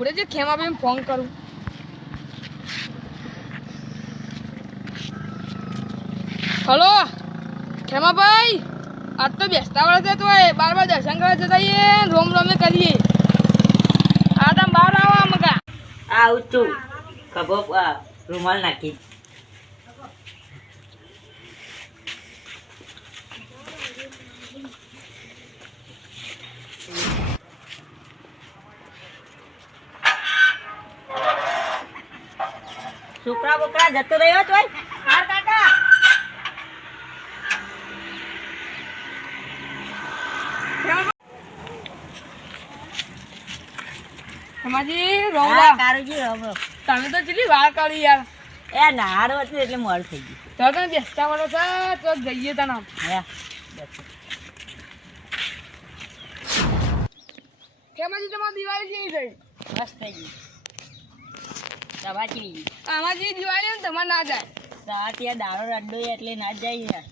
ઉભરે જે ખેમાભાઈ ફોન કરું. હલો ખેમાભાઈ, આજ તો બેસતા વાળા જતો હોય, બાર દર્શન કરવા જતા રોમ રોમે કરીએ. આ તમે બહાર આવો મગા. આવું છું ખભો રૂમાલ નાખી. છોકરા બોકરા જતો રહ્યો તો હા કાકા. ખેમાજી રોમ રોમ. કારુજી રોમ રોમ. તમે તો કેટલી વાર કરી યાર. એ નારો હતું એટલે મોડ થઈ ગયું. તો તમે બેસતા વાળા છે તો જઈએ તને. હે ખેમાજી તમારી દિવાળી કેવી ગઈ? મસ્ત થઈ ગઈ. દવા ચીવી ગઈ. આમાં જે દિવાળી ને તમારે ના જાય. દવા ત્યાં દારો અડ્ડો એટલે ના જ જાય યાર.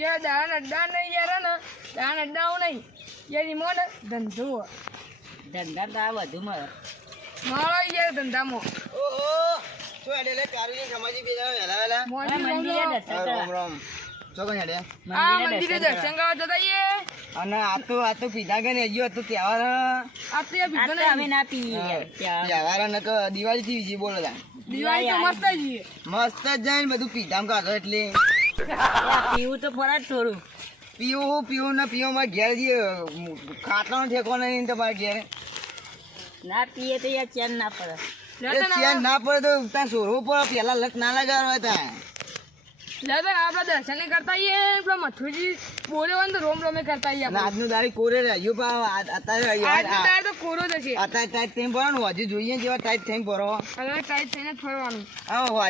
યાર દાણા અડ્ડા નહીં યાર ને, દાણા અડ્ડાઓ નહીં યાર. ઈમો ને ધંધો ધંધા તો આ બધું મળે. મારો યાર ધંધામાં ઓહો શું હેડે લે કારુજી ખમાજી બેજા વેલા વેલા મંદિરે દર્શન કરવા. રામ રામ ચોકન હેડે આ મંદિરે દર્શન કરવા જતા ઈએ. અને આ તો પીધા કે ને હજુ તો તહેવાર આ તો યાર આ ભીખો તો અમે નહીં. ના પીએ ત્યાં. તહેવાર ને તો દિવાળી થી જી બોલો તા દિવાળી તો મસ્ત જઈએ. મસ્ત જ જાય ને બધું પીધામ કાઢો એટલે પીવું તો ખરા જ થોડું. પીવું ને પીવો માં ઘેર જઈએ ખાટલાનો ઠેકો નહીં તમારે ઘેર ના પીએ તો યાર ચેન ના પડે. લેતા ને ચેન ના પડે તો ત્યાં સોરવું પડે પેલા લટ ના લગાડવા ત્યાં લેતા ને આપણે દર્શન નહીં કરતા ઈએ. પેલા મથુરજી બોલે હોય ને તો રોમ રોમે કરતા ઈએ અને આપણે. આજનું દાડી કોરે રહ્યું પણ અત્યારે આજની દાળ તો કોરો જ હશે. અત્યારે ટાઈટ થઈને ભરો ને હજુ જોઈએ જેવા ટાઈટ થઈને ભરો હવે ટાઈટ થઈને જ ફરવાનું.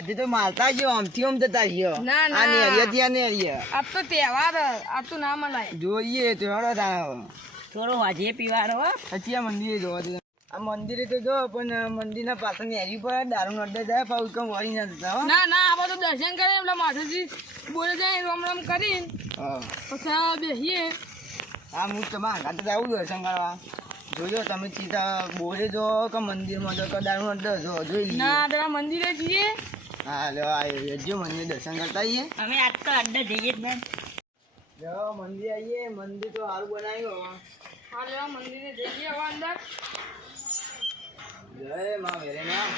હજુ તો માલતા ગયો આમથી આમ જતા ગયો ના, ના. આ નેરિયાથી આ નેરિયા આ તો તહેવાર આ તો ના મનાય. જોઈએ તો હેડો તાણ થોડો વાજે પીવાનો હો. પછી આ મંદિરે જોવા દે આ મંદિરે તો જો પણ મંદિરના પાછળ નેરી પર દારૂ અડ્ડે જાય પાછું કમ વળી ના જતા હો ના ના આ બધું દર્શન કરે એટલે માથુજી બોલે જાય રોમ રોમ કરીને હા પછી આ બેસીએ. આ હું તમારા ઘાટે જ આવું દર્શન કરવા જોજો તમે સીધા બોરે જો કે મંદિરમાં જો કે દારૂ અડ્ડે જો જોઈ લઈએ ના પેલા મંદિરે જઈએ. હા લો જો મંદિર દર્શન કરતા આવીએ અમે આજ તો અડ્ડે જઈએ જ ને. જો મંદિર આવીએ મંદિર તો સારું બનાવ્યું હા લેવા મંદિરે જઈએ હવે અંદર. જય માં વેરે માં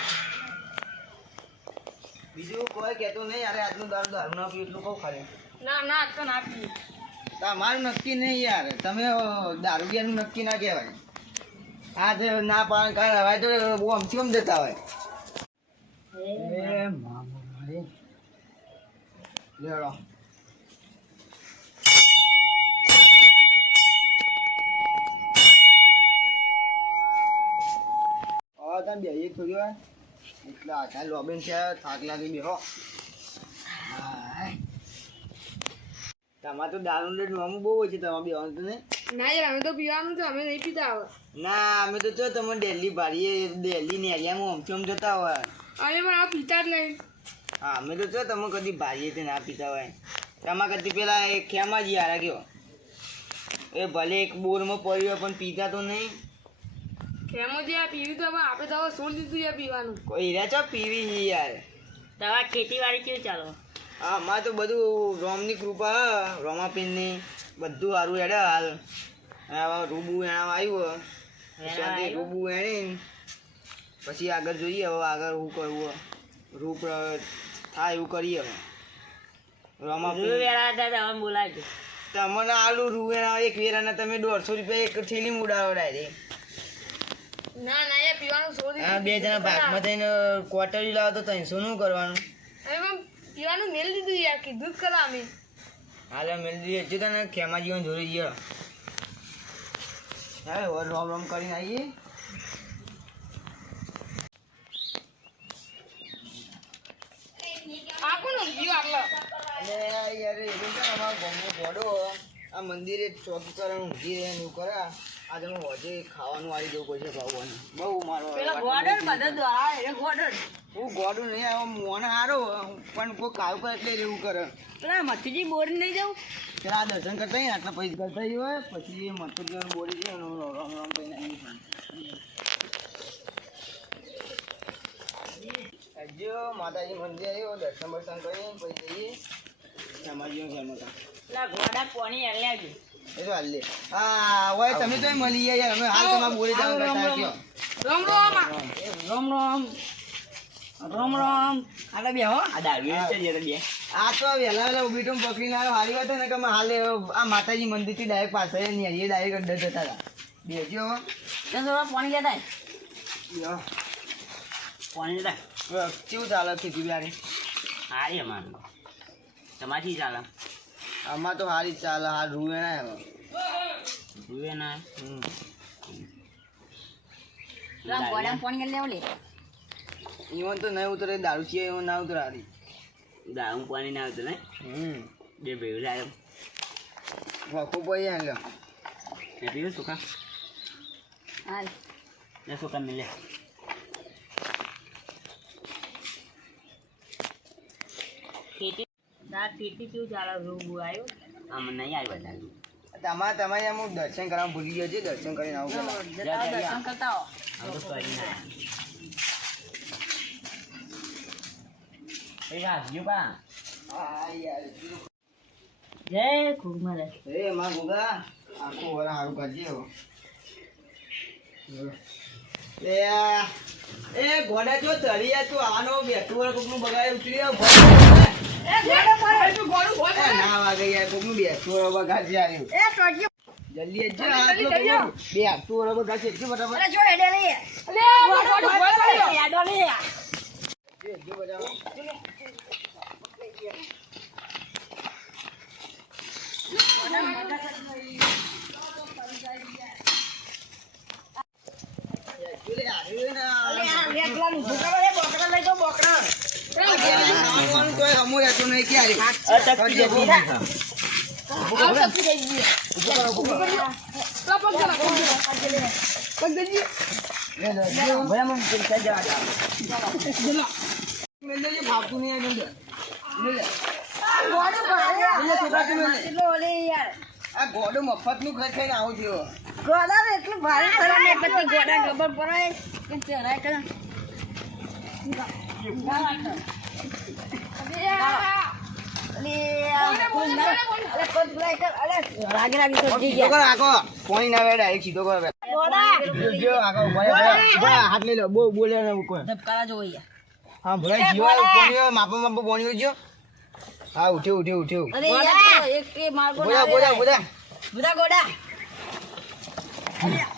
બીજું કોઈ કહેતો નહીં અરે આજનું દારૂ ના પીવું એટલું કહું ખાલી ના ના આજ તો ના પીએ. તમારું નક્કી નહીં યાર તમે દારૂ પીવાનું નક્કી ના કહેવાય આ જે ના પાન કાર હવાય તો બહુ અમથી આમ જતા હોય એ મામા રે લેડો તમે બે થોડી વાર એટલે આખા લોબીન છે થાક લાગી બેહો તમારે તો દારૂ ને નોમું બહુ છે તમારે બેવાનું તો નહીં ના યાર અમે તો પીવાનું છે, અમે નહીં પીતા હવે. ના અમે તો જો તમે દિલ્હી ભારીએ દિલ્હી ને એરિયામાં આમથી આમ જતા હોય અમે પણ આ પીતા જ નહીં. હા અમે તો જો તમે કદી ભારીએ તે ના પીતા હોય તમારે કદી પેલા એક ખેમાં જ યાર ગયો એ ભલે એક બોરમાં પડ્યું હોય પણ પીતા તો નહીં ખેમો જે આ પીવી તો હવે આપણે તો હવે છોડી દીધું યાર પીવાનું. કોઈ હીરા છો પીવી છે યાર દવા ખેતીવાડી કેવું ચાલો? હા અમારે તો બધું રોમની કૃપા રોમાપીનની બધું સારું હેડે હાલ હવે રૂબુ એના આવ્યું શાંતિ રૂબુ એણીને પછી આગળ જોઈએ હવે આગળ શું કરવું રૂપ થાય એવું કરીએ હવે રોમાપીન વેળા હતા તમે બોલાવજો. તમને આલુ રૂવેણા એક વેરાના તમે 150 રૂપિયા એક થેલી ઉડાડો ડાયરેક્ટ ના ના યાર પીવાનું છોડી હા બે જણા ભાગમાં થઈને ક્વાર્ટરી લાવો તો 300 નું કરવાનું અમે પણ પીવાનું મેળ દીધું યાર, કીધું જ ખરા અમે. હાલે મેળવી હજુ તને ખેમાજીવન જોડી ગયો હા ઓર રોમ રોમ કરીને આવીએ આ કોણ ઊંઘ્યું આટલો? અને યાર એ તો અમારા ગામનો ગોડો આ મંદિરે ચોકી કરવાનું ઊંઘી રહે ને એવું કરે આજે હું હોજે ખાવાનું આવી જવું પડશે ભાવવાનું બહુ મારો પેલો ગોડર બધો દ્વારા એ ગોડર હું ગોડું નહીં આવ્યો મોન હારો પણ કોઈ કાવ કરે એટલે એવું કરે પેલા મથુજી બોર નહીં જવું પેલા આ દર્શન કરતા હોય ને આટલા પૈસા કરતા હોય પછી મથુર બોલી છે રામ રામ કહીને આવી હજુ માતાજી મંદિર આવ્યો દર્શન બર્શન કરીને પછી જઈએ સમાજીઓ ઘરમાં કામ પેલા ઘોડા પોણી હાલે આવજો. એ તો હાલ લે હા હોય તમે તો મળી યાર અમે હાલ તમારે બોલી જાવ કરતા કયો રોમ રોમ રોમ રોમ રોમ રોમ. આલે બે હો આ દારૂ છે જે બે. આ તો વહેલા વહેલા ઉભી ટુમ પકડીને આવ્યો હારી વાત ને કે અમે હાલે આ માતાજી મંદિરથી ડાયરેક્ટ પાસે નહીં એ ડાયરેક્ટ અડ્ડર જતા હતા બેજો તો થોડા પાણી લેતા યો પાણી લેતા કેવું ચાલે ખેતી બિહારી હારી અમાર તમારી ચાલે આમાં તો હારી જ ચાલે હાલ રૂએ ના હવે રૂએ ના રામ ગોડા પાણી લેવ લે ઈવન તો નહીં ઉતરે દારૂ છે એવું ના ઉતરે હારી દારૂ પાણી ના આવતું ને બે ભેગું થાય વખું પડી જાય લ્યો એ પીવું સુખા હાલ ને સુખા મિલે ખેતી ખેતી કેવું ચાલે રૂબુ આવ્યું આમ નહીં આવ્યું બધા તમારે એમ હું દર્શન કરવા ભૂલી ગયો છે દર્શન કરીને આવું પેલા. દર્શન કરતા હો આમ તો કરીને આવ્યા હા યાર જય ખૂબ મારે એ માં ગોગા આખું વરા હારું કરજે હો એ ગોડા જો તળિયા તું આનો બેઠું વાર કોકનું બગાડે ઉતરી આવ એ ગોડા મારે તું ગોડું ભોય ના વાગે યાર કોકનું બેઠું વાર બગાડ છે આર્યું એ ટોક્યો જલ્દી જ આટલો કોકનું બે હાથું વાર બગાડ છે એટલું બરાબર અરે જો હેડે લે અલે ગોડું ભોય પડ્યો યાડો લે જો બરાબર આ ગોડો મફત નું ખાઈને આવું થયો ગોડા એટલું ભારે ખરા ને પછી ગોડા ખબર પડે કે ચરાય કરે પાણી ના વેડા એક સીધો કરો હાથ લઈ લો બહુ બોલે ને કોઈ ધબકારા જોઈ હા ભરાઈ જીવા પાણી માપા માપા પાણી ઉજ્યો હા ઉઠ્યો ઉઠ્યો ઉઠ્યો અરે યાર એક એ માર્ગો બોલા બોલા બોલા બુધા ગોડા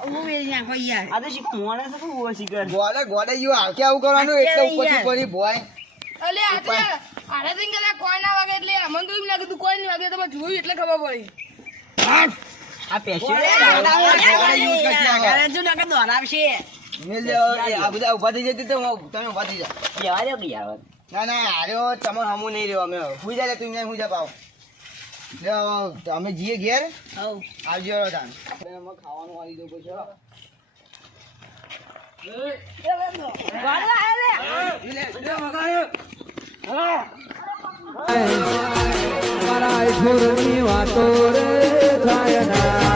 હું વેરી નાખો યાર આ તો શીખ મોણે છે શું હોય શીખર ગોડા ગોડા યુ આવકે આવું કરવાનું એટલે ઉપરથી પડી ભોય અલે આ તો યાર આરે દિન કે કોઈ ના વાગે એટલે અમન તો એમ લાગે તું કોઈ નહીં વાગે તો જોયું એટલે ખબર પડી આ પેશી અરે જો નકે દોરાવશે મેલ આ બધા ઉભા થઈ જતી તો તમે ઉભા થઈ જા યાર યાર યાર ના ના આર્યો તમારે હમું નહીં રહ્યો અમે હુઈ જાય તું ત્યાં હુઈ જા પાવ અમે જઈએ ઘેર હવ આવજો તાન અમે ખાવાનું વાળી દો પછી ગોડા આલે મારા ઈશ્વરની વાતો રે થાય ના